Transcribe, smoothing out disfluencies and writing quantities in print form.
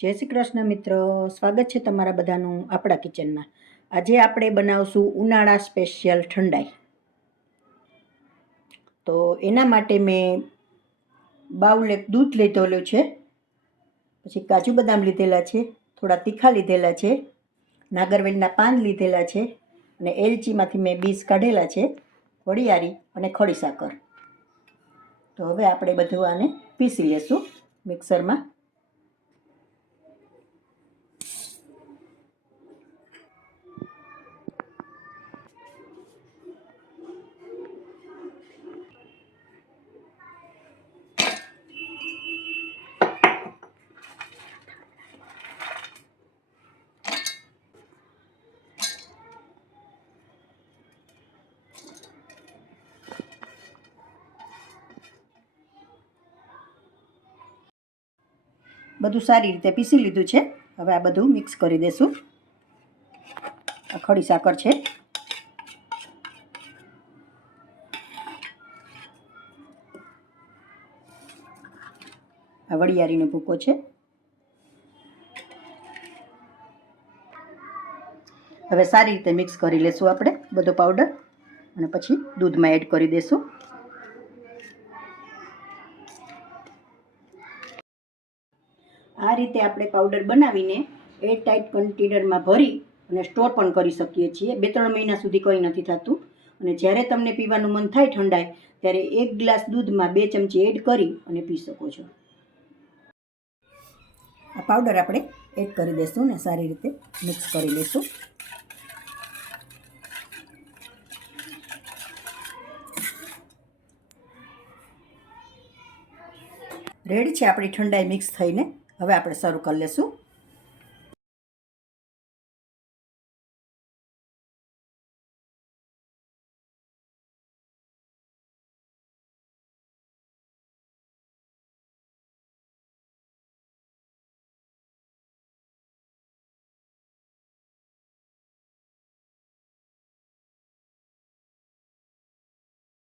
જય શ્રી કૃષ્ણ મિત્રો, સ્વાગત છે તમારા બધાનું આપણા કિચનમાં। આજે આપણે બનાવશું ઉનાળા સ્પેશિયલ ઠંડાઈ। તો એના માટે મેં બાઉલ એક દૂધ લીધેલું છે, પછી કાજુ બદામ લીધેલા છે, થોડા તીખા લીધેલા છે, નાગરવેલના પાન લીધેલા છે અને એલચીમાંથી મેં બીજ કાઢેલા છે, વરિયાળી અને ખડી સાકર। તો હવે આપણે બધું આને પીસી લેશું મિક્સરમાં। બધું સારી રીતે પીસી લીધું છે। હવે આ બધું મિક્સ કરી દેશું। આ ખડી સાકર છે, આ વરિયાળીનો ભૂકો છે। હવે સારી રીતે મિક્સ કરી લેશું આપણે બધો પાવડર અને પછી દૂધમાં એડ કરી દેશું। આ રીતે આપણે પાવડર બનાવીને એરટાઇટ કન્ટેનરમાં ભરી અને સ્ટોર પણ કરી શકીએ છીએ। 2-3 મહિના સુધી કંઈ નથી થતું। અને જ્યારે તમને પીવાનું મન થાય ઠંડાઈ, ત્યારે 1 ગ્લાસ દૂધમાં 2 ચમચી એડ કરી અને પી શકો છો। આ પાવડર આપણે એડ કરી દઈશું ને સારી રીતે મિક્સ કરી લઈશું। રેડી છે આપણી ઠંડાઈ મિક્સ થઈને। હવે આપણે સર્વ કરી લઈશું।